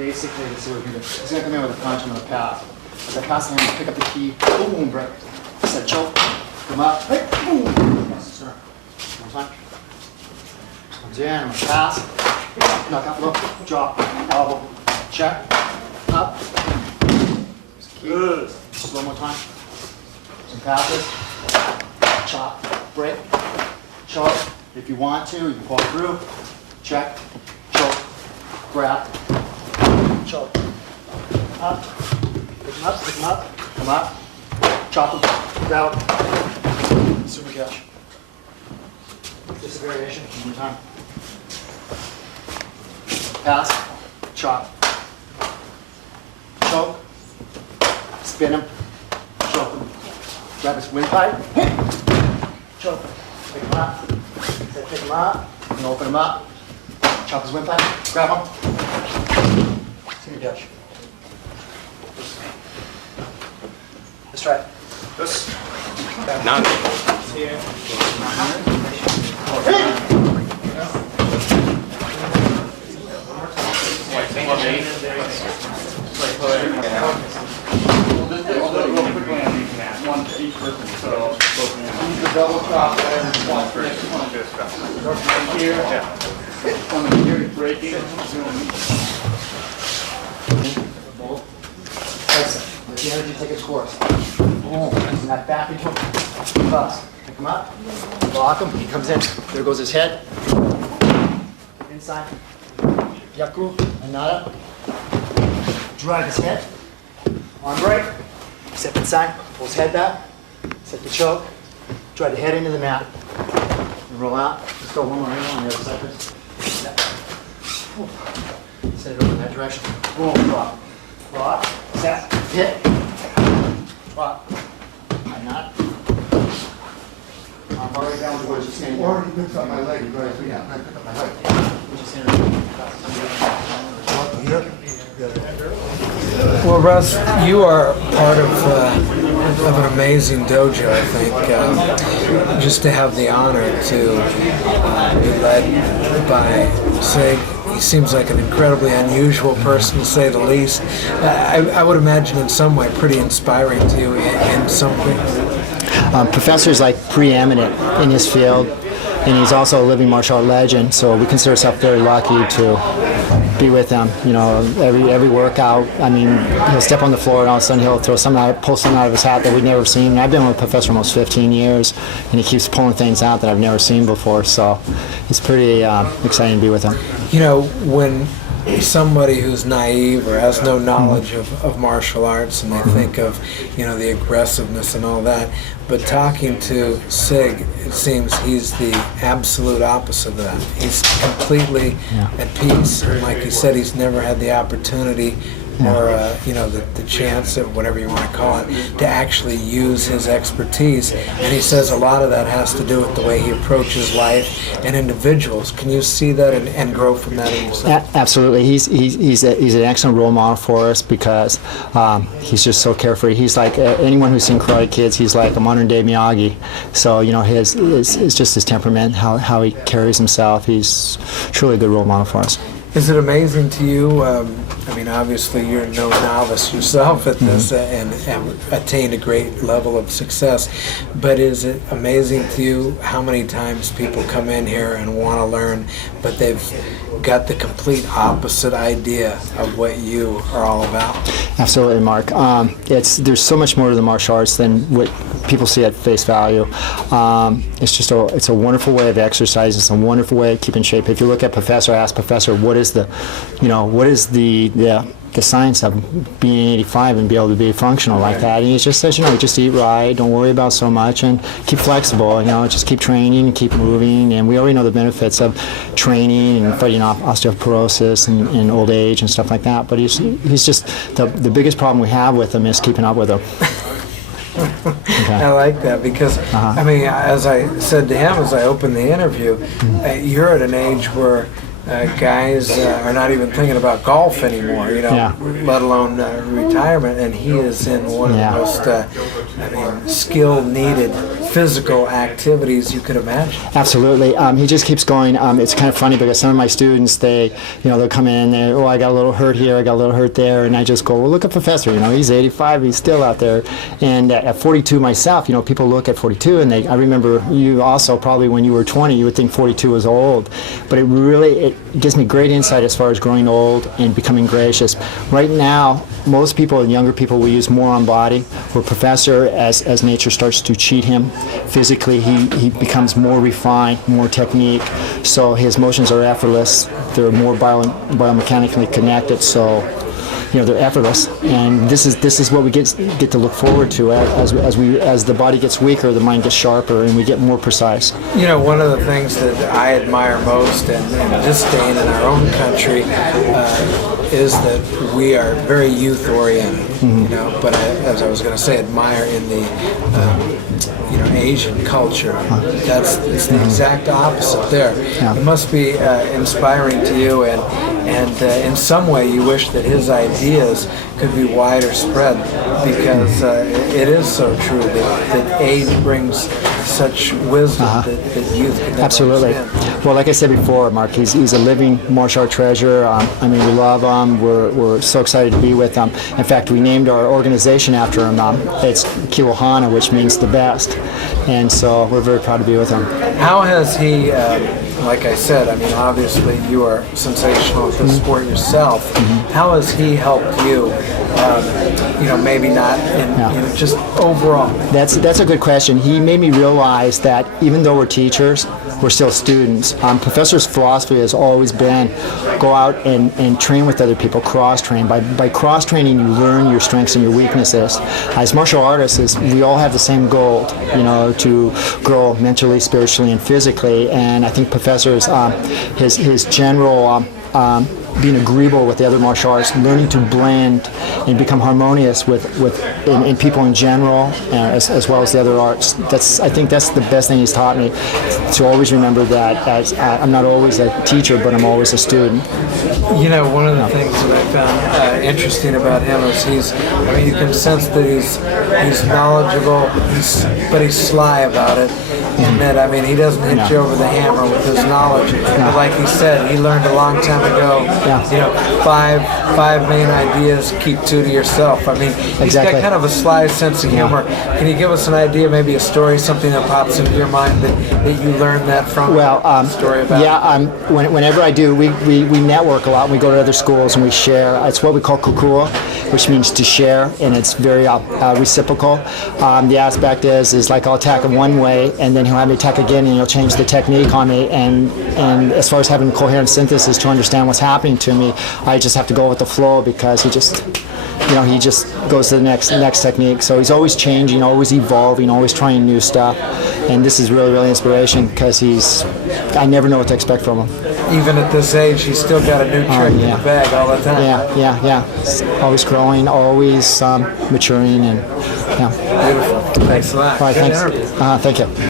basically, this is what we're going to do. He's going to come in with a punch, I'm going to pass. As I pass the hand, pick up the key, boom, break. Set choke, come up, hey, boom. Yes, sir. One time. Comes in, I'm going to pass. Knock out, look, drop, elbow, check, up. Good. Just one more time. Some passes. Chop, break, choke. If you want to, you can follow through. Check, choke, grab, choke. Up, pick them up, pick them up, come up, chop them, grab them. Super catch. Just a variation, one more time. Pass, chop, choke, spin him, choke him, grab his windpipe, choke, pick him up, pick him up, and open him up, chop his windpipe, grab him, super catch. Let's try it. This. None. Here. One to each person, so Use the double chop and one first. here, one here is breaking. Let the energy take its course. Boom. And that back into him. Bust. Pick him up. Block him. He comes in. There goes his head. Inside. Yaku. Anada. Drive his head. On break. Step inside. Pull his head back. Set the choke. Drive the head into the mat. And roll out. Let's go one more angle on the other side. Set it over in that direction. Boom. Drop. Block. Set. Hit. Drop. I'm not. I'm already down towards the same. Or he picks up my leg, right? So yeah, I pick up my leg. Well, Russ, you are part of an amazing dojo, I think. Just to have the honor to be led by Sig. He seems like an incredibly unusual person, to say the least. I would imagine in some way pretty inspiring to you in some way. Professor's like preeminent in his field, and he's also a living martial art legend, so we consider ourselves very lucky to be with him. You know, every workout, I mean, he'll step on the floor and all of a sudden he'll throw something out, pull something out of his hat that we've never seen. I've been with Professor almost 15 years, and he keeps pulling things out that I've never seen before, so it's pretty exciting to be with him. You know, when somebody who's naive or has no knowledge of martial arts and they think of, you know, the aggressiveness and all that, but talking to Sig, it seems he's the absolute opposite of that. He's completely at peace, and like he said, he's never had the opportunity or you know, the chance, or whatever you want to call it, to actually use his expertise. And he says a lot of that has to do with the way he approaches life and individuals. Can you see that and grow from that in yourself? Absolutely. He's an excellent role model for us because he's just so carefree. He's like anyone who's seen Karate Kids. He's like a modern day Miyagi. So you know, it's just his temperament, how he carries himself. He's truly a good role model for us. Is it amazing to you? I mean, obviously you're no novice yourself at this and have attained a great level of success, but is it amazing to you how many times people come in here and want to learn, but they've got the complete opposite idea of what you are all about? Absolutely, Mark. There's so much more to the martial arts than what people see at face value. It's a wonderful way of exercise. It's a wonderful way of keeping shape. If you look at Professor, ask Professor, what is the science of being 85 and be able to be functional like that? And he just says, you know, just eat right, don't worry about so much, and keep flexible. You know, just keep training and keep moving. And we already know the benefits of training and fighting off osteoporosis and old age and stuff like that. But he's just the biggest problem we have with him is keeping up with him. Okay. I like that because, I mean, as I said to him as I opened the interview, you're at an age where guys are not even thinking about golf anymore, you know, let alone retirement, and he is in one of the most, skill-needed physical activities you could imagine. Absolutely. He just keeps going. It's kind of funny because some of my students, they'll come in and I got a little hurt here, I got a little hurt there, and I just go, well, look at Professor, he's 85, he's still out there. And at 42 myself, people look at 42 and I remember you also probably when you were 20, you would think 42 was old. But it gives me great insight as far as growing old and becoming gracious. Right now, most people and younger people will use more on body, where Professor, as nature starts to cheat him physically, he becomes more refined, more technique, so his motions are effortless, they're more biomechanically connected, so they're effortless, and this is what we get to look forward to as the body gets weaker, the mind gets sharper, and we get more precise. One of the things that I admire most, and this day in our own country, is that we are very youth-oriented. But as I was going to say, admire in the Asian culture. It's the exact opposite there. Yeah. It must be inspiring to you, and in some way you wish that his ideas could be wider spread, because it is so true that age brings such wisdom that youth can never Absolutely. understand. Well, like I said before, Mark, he's a living martial art treasure. We love him. We're so excited to be with him. In fact, we named our organization after him. It's Kilohana, which means the best. And so we're very proud to be with him. How has he, like I said, obviously you are sensational at this sport yourself. How has he helped you? Maybe not in just overall. That's a good question. He made me realize that even though we're teachers, we're still students. Professor's philosophy has always been go out and train with other people, cross-train. By cross-training, you learn your strengths and your weaknesses. As martial artists, we all have the same goal, to grow mentally, spiritually, and physically. And I think Professor's his general being agreeable with the other martial arts, learning to blend and become harmonious in people in general, as well as the other arts. I think that's the best thing he's taught me, to always remember that I'm not always a teacher, but I'm always a student. One of the things that I found interesting about him is you can sense that he's knowledgeable, but he's sly about it. And that, he doesn't hit you over the hammer with his knowledge. But like he said, he learned a long time ago, five main ideas, keep two to yourself. He's got kind of a sly sense of humor. Can you give us an idea, maybe a story, something that pops into your mind that you learned that from? Well, story about whenever I do, we network a lot, and we go to other schools and we share. It's what we call kukua, which means to share, and it's very reciprocal. The aspect is like I'll attack him one way, and then he'll have me attack again, and he'll change the technique on me. And as far as having coherent synthesis to understand what's happening to me, I just have to go with the flow, because he just goes to the next technique. So he's always changing, always evolving, always trying new stuff. And this is really, really inspiration, because I never know what to expect from him. Even at this age, he's still got a new trick in the bag all the time. Yeah. Always growing, always maturing, and Beautiful. Thanks a lot. All right, Good thanks. interview. Thank you.